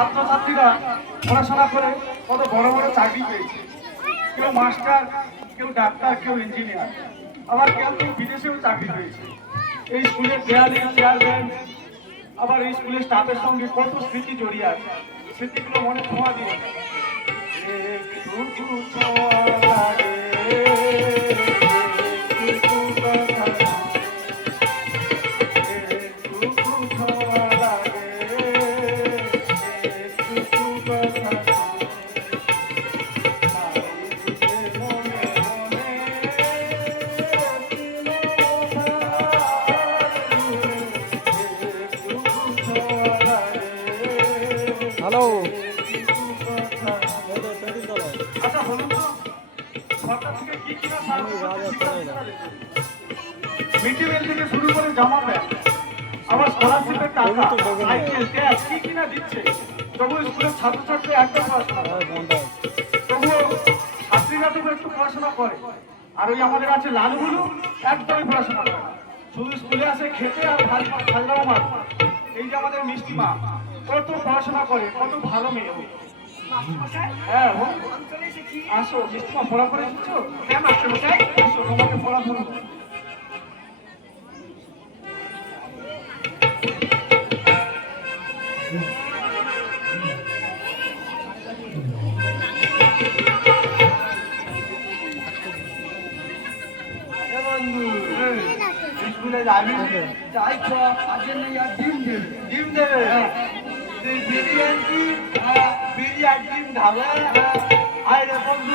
ছাত্রছাত্রীরা পড়াশোনা করে কত বড় বড় চাকরি পেয়েছে। কেউ মাস্টার, কেউ ডাক্তার, কেউ ইঞ্জিনিয়ার, আবার কেউ বিদেশেও চাকরি পেয়েছে। এই স্কুলের দেয়ালে চেয়ারম্যান, আবার এই স্কুলের স্টাফের সঙ্গে কত স্মৃতি জড়িয়ে আছে। স্মৃতিগুলো মনে ছোঁয়া দিয়ে হ্যালো। আচ্ছা বলুন তো, সরকার থেকে কি কিনা মিড ডে মিল থেকে শুরু করে জামা প্যান্ট, আবার স্কলারশিপের টাকা, সাইকেল, গ্যাস কি কিনা দিচ্ছে, তবুও স্কুলের ছাত্রছাত্রী একদম পড়াশোনা করে। তবুও ছাত্রীরা তবু একটু পড়াশোনা করে। আর ওই আমাদের আছে লালুগুলো, একদমই পড়াশোনা করে না, শুধু স্কুলে আসে খেতে আর খাজনাও মার। এই যে আমাদের মিষ্টি মা, কত পড়াশোনা করে, কত ভালো মেয়ে। হ্যাঁ আসো মিষ্টি মা, পড়া করে এসেছো? হ্যাঁ মাস্টারমশাই, আসো তোমাকে পড়া করবো। স্কুলে যাবি, যাই আজকে নেই আর ডিম দেবে, ডিম দেবে। বিরিয়ানি বিরিয়ানি ডিম খাবে। আরে বন্ধু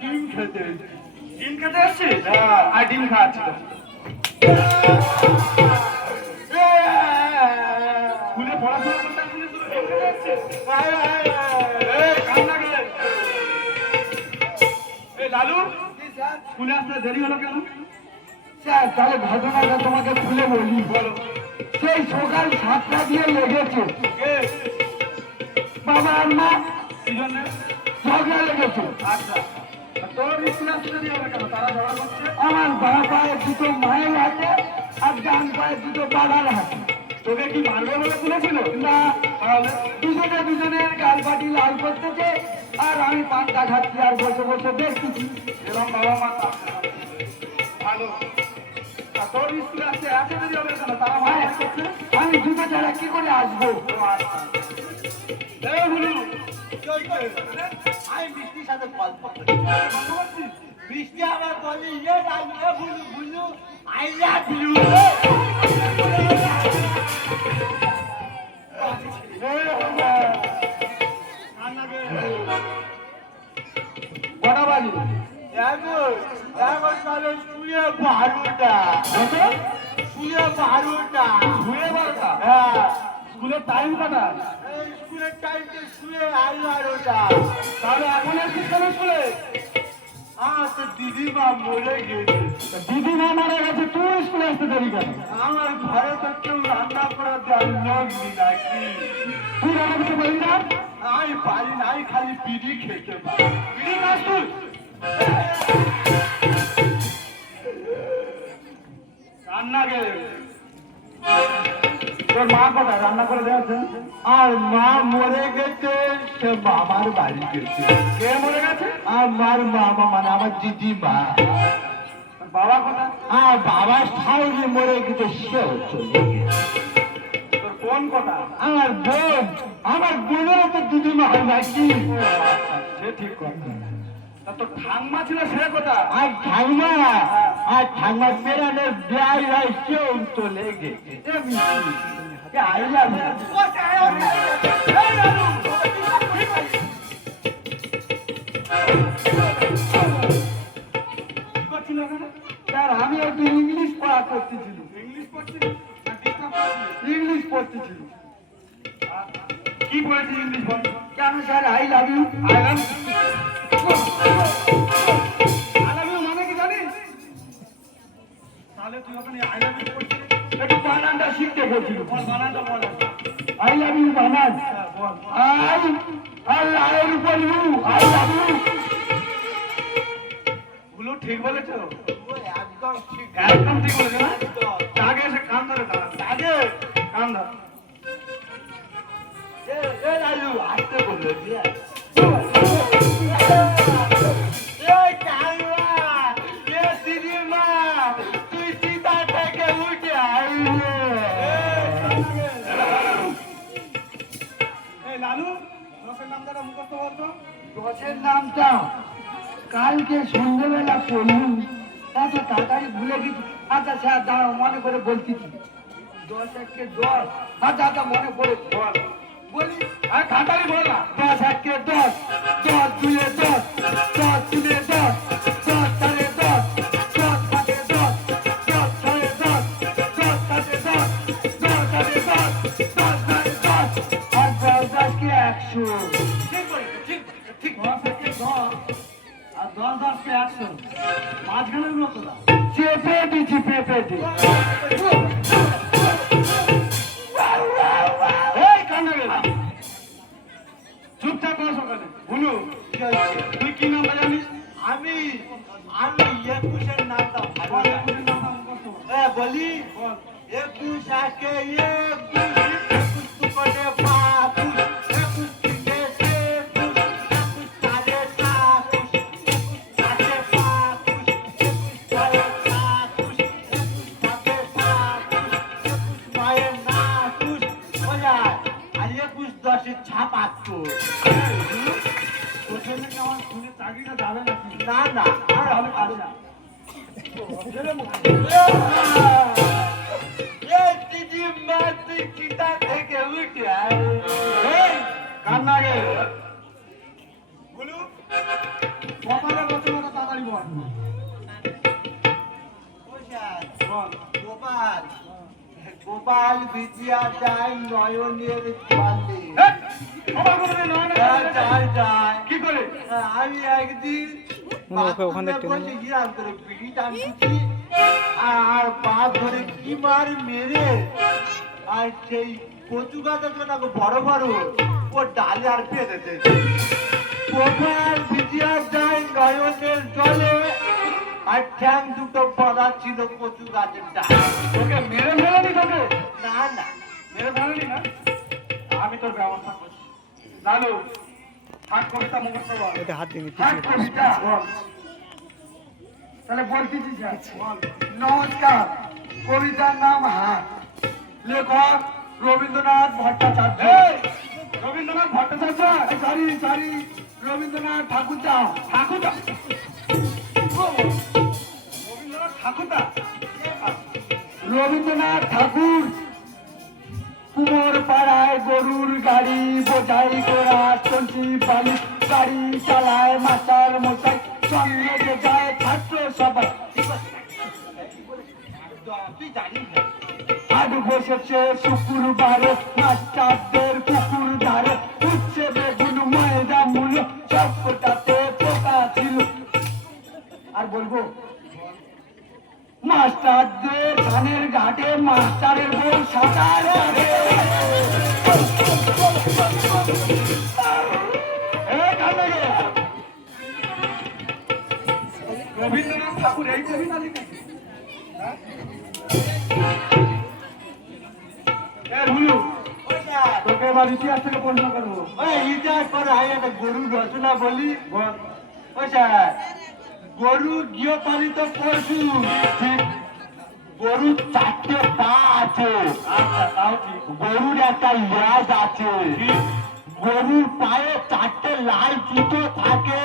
ডিম খেতে, ডিম খেতে আসছিস? আর ডিম খাওয়াচ্ছি। স্কুলে পড়াশোনা করতে আসছিস, ডিম খেতে আসছিস? লালু, স্কুলে আসতে দেরি হলো কেন? স্যার তাহলে ঘটনাটা তোমাকে খুলে বলি। বলো। সেই সকাল 7টা দিয়ে লেগেছে, বাবা আর মা কি জন্য ঝগড়া লেগেছে। আচ্ছা, তোর স্কুলে আসতে দেরি হবে কেন? তারা ঝগড়া করছে। আমার বাঁ পায়ে দুটো মায়ের হাতে আর ডান পায়ে দুটো বাবার হাতে। তোকে কি মারবে বলে তুলেছিল? না, দুজনে দুজনের গাল পাটি লাল করতেছে, আর আমি পান্তা খাচ্ছি আর বসে বসে দেখতেছি। এরকম বাবা মা ভালো। তোর স্কুলে আসতে এত দেরি হবে কেন? তারা মায়ের করছে। আমি দুটো ছাড়া কি করে আসবো? আমি বৃষ্টির সাথে গল্প করছি, বৃষ্টি আবার বলি বুঝলু আই লাভ ইউ। কটা বাজে? এখন শুয়ে 12টা। শুয়ে 12টা। শুয়ে 12টা? হ্যাঁ। স্কুলের টাইম কটা? স্কুলের টাইম তো শুয়ে 11টা। তাহলে এখন এসেছিস কেন স্কুলে? তো দিদিমা মরে গেছে। দিদিমা মারা গেছে, তুই স্কুলে আসতে দেরি কেন? আমার ঘরে তো কেউ রান্না করার দেওয়ার লোক নেই নাকি। তুই রান্না করতে পারি না? আমি পারি না, আমি খালি বিড়ি খেতে পারি। বিড়ি খাস তুই? রান্না গেলে তোর মা কোথায়? রান্না করে দেওয়া। আর মা মরে গেছে, সে মামার বাড়ি গেছে। কে মরে গেছে? আমার মামা, মানে আমার দিদিমা। বাবা কোথায়? বাবা সাউরি মরে গেছে, সেও চলে গেছে। তোর বোন কোথায়? আমার বোন, আমার বোনের তো দিদিমা হয় নাকি? সে ঠিক কথা। তোর ঠাংমা ছিল, সে কোথায়? আর ঠাংমা, আর ঠাংমা পেরানের বিয়াই হয়, সেও চলে গেছে। I love you. পড়তেছিল, ইংলিশ পড়ছিলি না ডিস্টার্ব করছিলি? ইংলিশ পড়তেছিল। কি পড়েছিস ইংলিশ বল? কেন sir I love you? I love you মানে কি জানিস? তাহলে তুই ওখানে আই লাভ ইউ পড়ছিলি? একটু বানানটা শিখতে বলছিল। বল বানানটা বল। আই লাভ ইউ বানান, হ্যাঁ, বল। আইয়ের উপর ইউ, আই লাভ ইউ। গুলো ঠিক বলেছো? একদম ঠিক। একদম ঠিক বলেছো না? আগে এসে কান ধরে দাঁড়া। আগে কান ধর। এ লালু আসতে বললো দিয়ে। এই কালুয়া, এ দিদিমা, তুই চিতা থেকে উঠে আইলে। এই লালু, রসের নামটা মুখস্থ বলতো। দশের নামটা কালকে সন্ধ্যেবেলা পড়লুম, এত তাড়াতাড়ি ভুলে গেছি। আচ্ছা স্যার দাঁড়াও, মনে করে বলতেছি। 10 একে 10। আচ্ছা আচ্ছা মনে করে বল। বলি। আর তাড়াতাড়ি বল না। 10 একে 10, 10 দুয়ে 10, 10 তিনে 10, 10 চারে 10, 10 পাঁচে 10, 10 ছয়ে 10, 10 সাতে 10, 10 আটে 10, 10 নয়ে 10, আর 10 10 কে 100। ঠিক বলেছো, ঠিক, ঠিক। 10 একে 10 আর 10 10 কে 100। মাঝখানের গুলো তো না। চেপে দিচ্ছি, পেপে দি। এই কান্না গেলা। চুপচাপ বস ওখানে। ভুলু, তুই কি নামটা জানিস? আমি আমি 21-এর নামটা ভালো বল, জানি। তোর নামটা মুখস্থ বল। বলি বল। 21 একে 21, 21 দুকোনে 22, 21 তিনে 23, 21 চারে 27, 21 পাঁচে 25, 21 ছয়ে 27, 21 সাতে 27, 21 নয়ে 29, বোঝায়। আর 21 10-এ 76। তোর জন্য কি আমার স্কুলের চাকরিটা যাবে নাকি? না না আর তাহলে ভালো কাজে না। যা। দিদিমা তুই চিতা থেকে উঠে আয়। এই, কান্না গে। ভুলু, কপালের রচনাটা তাড়াতাড়ি বল। বল। গোপাল গোপাল বিদ্যা যায় নয়নের জলে। এই, সবার কথা নয় না। যায় যায়। কি করে? আমি একদিন ওখানে বাথরুমে টেনে বসে গিয়ে করে বিড়ি টানছি আর বাপ ধরে কি মার মেরে আর সেই কচু গাছ আছে না গো, বড় বড় ও ডালে আর পেঁধে দিয়েছে। গোপাল বিদ্যা যায় নয়নের জলে আর ঠ্যাং দুটো বাঁধা ছিল কচু গাছের ডাল। তোকে মেরে ফেলেনি তোকে? না না মেরে ফেলেনি না? আমি তোর ব্যবস্থা করছি। লালু, থাক কবিতা মুখস্থ বল। এটা হাত দিয়ে আর কবিতা বল। তাহলে বলতেছি স্যার। বল। নমস্কার, কবিতার নাম হাট, লেখক রবীন্দ্রনাথ ভট্টাচার্য। এই, রবীন্দ্রনাথ ভট্টাচার্য। সরি সরি, রবীন্দ্রনাথ ঠাকুরদা। ঠাকুরদা। রবীন্দ্রনাথ ঠাকুরদা। রবীন্দ্রনাথ ঠাকুর কুমোর পাড়ায় গরুর গাড়ি বোঝাই করা চলছি বালি গাড়ি চালায় মাস্টার মশাই, সঙ্গে যায় ছাত্র সবাই। তুই জানিস না আজ বসেছে শুক্রবারে মাস্টারদের পুকুর ধারে, উচ্ছে বেগুন ময়দা মূল্য সবটাতে পোকা ছিল। আর বলবো মাস্টারদের ধানের ঘাটে মাস্টারের বউ সাঁতার কাটে। এই, কান্না গে। রবীন্দ্রনাথ ঠাকুর এই কবিতা লিখেছে? হ্যাঁ? এ ভুলু, ওটা তোকে এবার ইতিহাস থেকে প্রশ্ন করবো। ওই ইতিহাস পরে আমি একটা গরুর রচনা বলি। বল। ওই স্যার, গরু গৃহপালিত পশু। ঠিক। গরুর 4টে পা আছে, আচ্ছা, তাও ঠিক। গরুর একটা লেজ আছে, ঠিক। গরুর পায়ে 4টে লাল জুতো থাকে,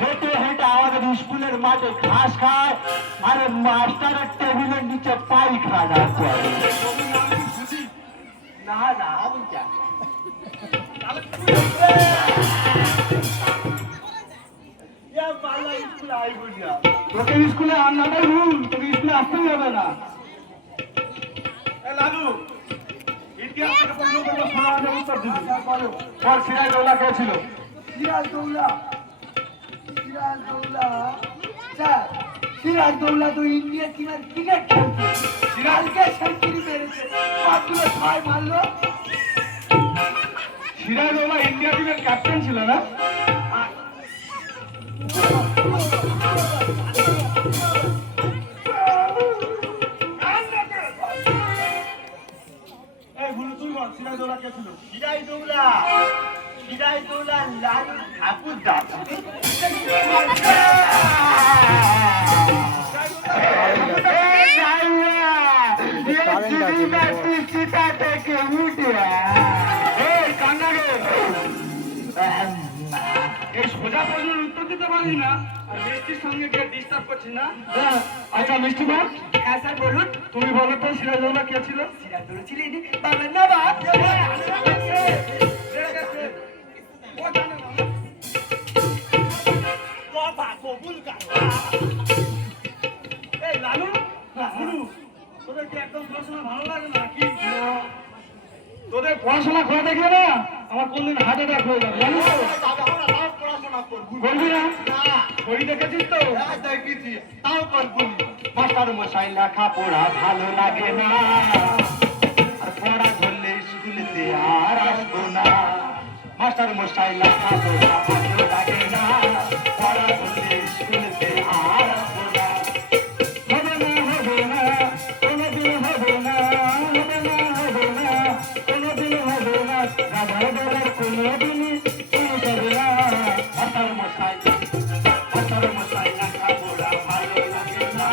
হেঁটে হেঁটে আমাদের স্কুলের মাঠে ঘাস খায় আর মাস্টারের টেবিলের নিচে পায়খানা করে। গরুর নাম কি সুজি? না না আমি কেন? তাহলে তুই এ বাংলা স্কুলে আইবো না। তোকে স্কুলে আনাটাই ভুল, তোকে স্কুলে আসতেই হবে না। লালু ইতিহাস থেকে প্রশ্ন করবো, সমাজে উত্তর দিবি। বলো বল সিরাজদৌল্লা কে ছিল? সিরাজদৌল্লা সিরাজদৌল্লা স্যার সিরাজদৌল্লা তো ইন্ডিয়া টিমের ক্রিকেট খেলছে কালকে সেঞ্চুরি মেরেছে কতগুলো ছয় মারলো সিরাজদৌল্লা ইন্ডিয়া টিমের ক্যাপ্টেন ছিল না? এই ভুলু তুই বল সিরাজদৌল্লা কে ছিল? সিরাজদৌল্লা লালু ঠাকুর দাস। এই কান্না রে, এই সোজা প্রশ্নের উত্তর দিতে পারি না আর মিষ্টির সঙ্গে গিয়ে ডিস্টার্ব করছিস না? আচ্ছা মিষ্টি বল, হ্যাঁ স্যার বলুন তুমি বলো তো সিরাজদৌল্লা কে ছিল? সিরাজদৌল্লা ছিলেন বাংলার নবাব এই লালু গুরু, তোদের কি একদম পড়াশোনা ভালো লাগে না কি? তোদের পড়াশোনা করে দেখলে না আমার কোনদিন হার্ট অ্যাটাক হয়ে যাবে, জানিস তো? তাও পড়াশোনা করবো বলবি না? না, ছবি দেখেছিস তো? দেখেছি তাও করবো না। মাস্টার মশাই লেখা পড়া ভালো লাগে না, আর পড়া ধরলে স্কুলেতে আর আসবো না। মাস্টার মশাই লেখা পড়া ভালো লাগে না, পড়া ধরলে স্কুলেতে আর আসবো না। হবে না কোনোদিন হবে না, হবে না কোনোদিন হবে না, রাধার বেলার কোনোদিনই কোনো হবে না। মাস্টার মশাই লেখা পড়া ভালো লাগে না,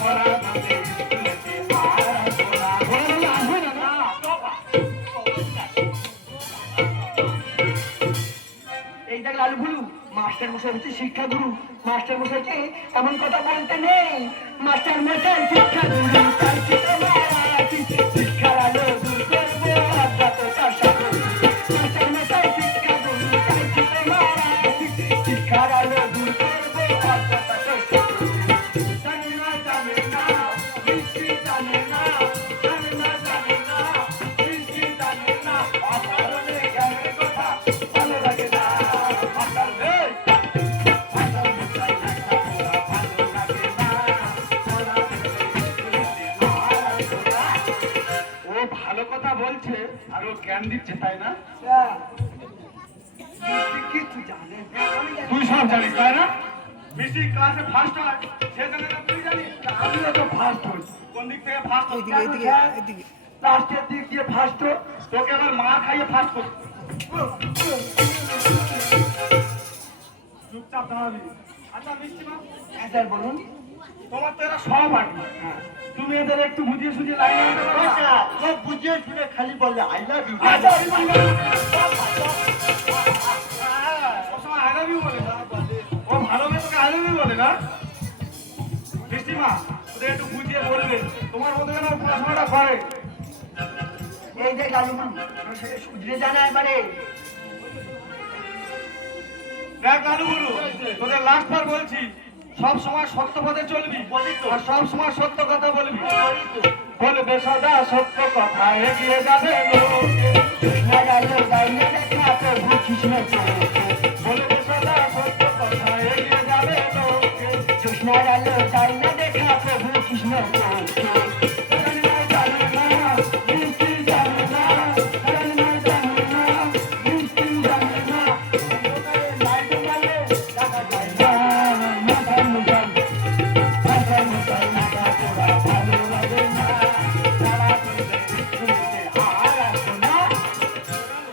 পড়া ধরলে স্কুলেতে আর আসবো না। ঘরে আসবে না না এই দেখ লালু গুরু মাস্টার মশাই হচ্ছে শিক্ষা গুরু মাস্টার মশাইকে এমন কথা বলতে নেই মাস্টার মশাই শিক্ষা গুরু তাই শিক্ষার আলো দূর করবো অজ্ঞাততার সাথে মাস্টার মশাই শিক্ষা গুরু তাই শিক্ষার আলো দূর করবো অজ্ঞাততার সাথে জানে না মিষ্টি জানে না মিষ্টি জানে না অকারণে জ্ঞানের কথা ভালো লাগে না মাস্টার এই ও ভালো কথা বলছে আর ও জ্ঞান দিচ্ছে, তাই না? কিছু জানে তুই সব জানিস তাই না? মিষ্টি ক্লাসে ফার্স্ট হয় সে জানে না, তুই জানিস? আমিও তো ফার্স্ট হই কোন দিক থেকে ফার্স্ট হচ্ছে? লাস্টের দিক দিয়ে ফার্স্ট হই তোকে আবার মার খাইয়ে ফার্স্ট করছি। চুপচাপ দাঁড়াবি। আচ্ছা মিষ্টি মা, স্যার বলুন তোমার তো এরা সব আঁটি, তুমি এদের একটু বুঝিয়ে সুঝিয়ে লাইনে আনতে পারো না? আচ্ছা, ও বুঝিয়ে শুনে খালি বলে আই লাভ ইউ। আচ্ছা, সবসময় I love you বলে না? ও ভালোবেসে তোকে I love you বলে না? মিষ্টি মা, ওদের একটু বুঝিয়ে বলবে তোমার মতো যেন পড়াশোনাটা করে। এই যে লালু শুধরে জানা এবারে দেখ লালু গুরু, তোদের লাস্ট বার বলছি সব সময় সত্য পথে চলবি আর সব সময় সত্য কথা বলবি। বলবে সদা সত্য কথা, এগিয়ে যাবে লোকে। বলবে সদা সত্য কথা, এগিয়ে যাবে লোকে।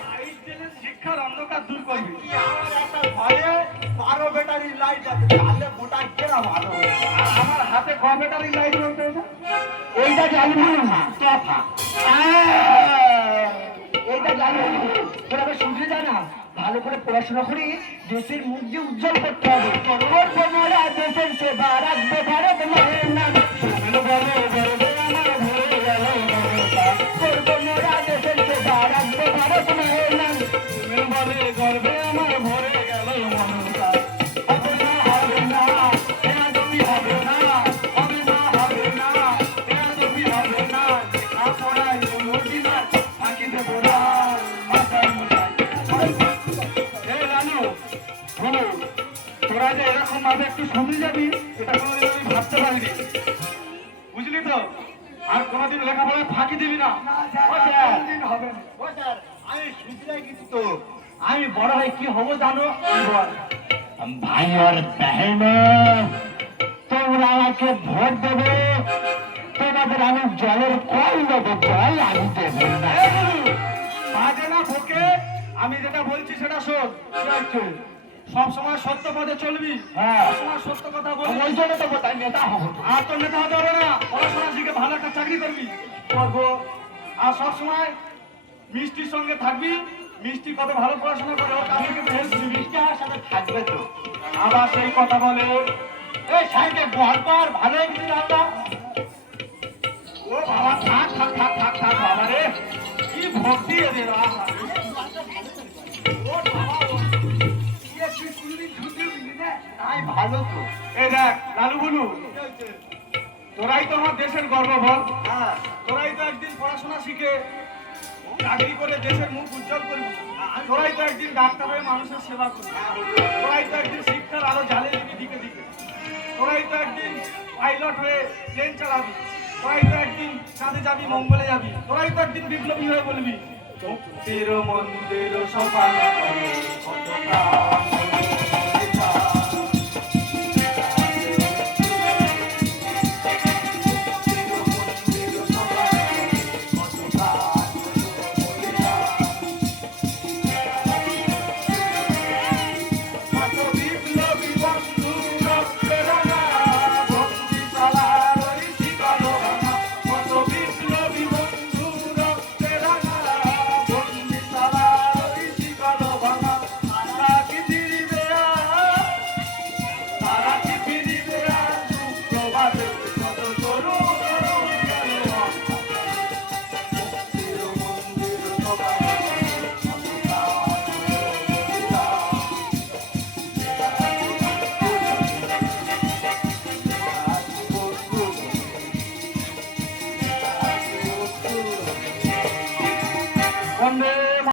লাইট জেলে শিক্ষার অন্ধকার দূর করবি। আমার একটা ঘরে 12 ব্যাটারি লাইট আছে, তাহলে গোটা কেনা ভালো হয়ে যাবে। আর আমার হাতে ক ব্যাটারি লাইট রয়েছে এটা? এইটা জানি না তফা এইটা জানি তোরা শুনতে জানা ভালো করে পড়াশোনা করে দেশের মুখ দিয়ে উজ্জ্বল করতে হবে করবো মোরা দেশের সেবা রাখবো ভারত মায়ের নাম করবো মোরা দেশের সেবা রাখবো ভারত মায়ের নাম তুমি বলে গর্বে আমার ভরে গেল মনটা। হবে না হবে না এরা তুমি হবে না হবে না হবে না এরা তুমি হবে না সামনে যাবি এটা কোনোদিন আমি ভাবতে পারিনি, বুঝলি তো? আর কোনোদিন লেখাপড়ায় ফাঁকি দিবি না। ও স্যার, ও স্যার, আমি শুধরাই গেছি তো। আমি বড় হয়ে কি হবো জানো? ভাই আর বহন, তোমরা আমাকে ভোট দেবে, তোমাদের আমি জলের কল দেবো, জল আমি দেবো না। বাজে না বকে, আমি যেটা বলছি সেটা শোন। সব সময় সত্য পথে চলবি, হ্যাঁ। সবসময় সত্য কথা বলবি। ওই জন্য তো তাই নেতা হবো। আর তোর নেতা হতে হবে না, পড়াশোনা শিখে ভালো একটা চাকরি করবি করবো। আর সবসময় মিষ্টির সঙ্গে থাকবি, মিষ্টি কত ভালো পড়াশোনা করে ওর কাছে কিন্তু হেল্প দিবি। মিষ্টি আমার সাথে থাকবে তো। আবার সেই কথা বলে, এই সাইডে গল্প আর ভালো হয়ে গেছিল আমরা। ও বাবা থাক থাক থাক থাক থাক বাবা রে, কি ভক্তি এদের। আহা, তাই ভালো তো। এই দেখ লালু বলু, তোরাই তো আমার দেশের গর্ব বল। হ্যাঁ, তোরাই তো একদিন পড়াশোনা শিখে চাকরি করে দেশের মুখ উজ্জ্বল করবি। তোরাই তো একদিন ডাক্তার হয়ে মানুষের সেবা করবি। তোরাই তো একদিন শিক্ষার আলো জ্বালিয়ে দিবি দিকে দিকে। তোরাই তো একদিন পাইলট হয়ে প্লেন চালাবি। তোরাই তো একদিন চাঁদে যাবি, মঙ্গলে যাবি। তোরাই তো একদিন বিপ্লবী হয়ে বলবি মুক্তির মন্দির সফল করো,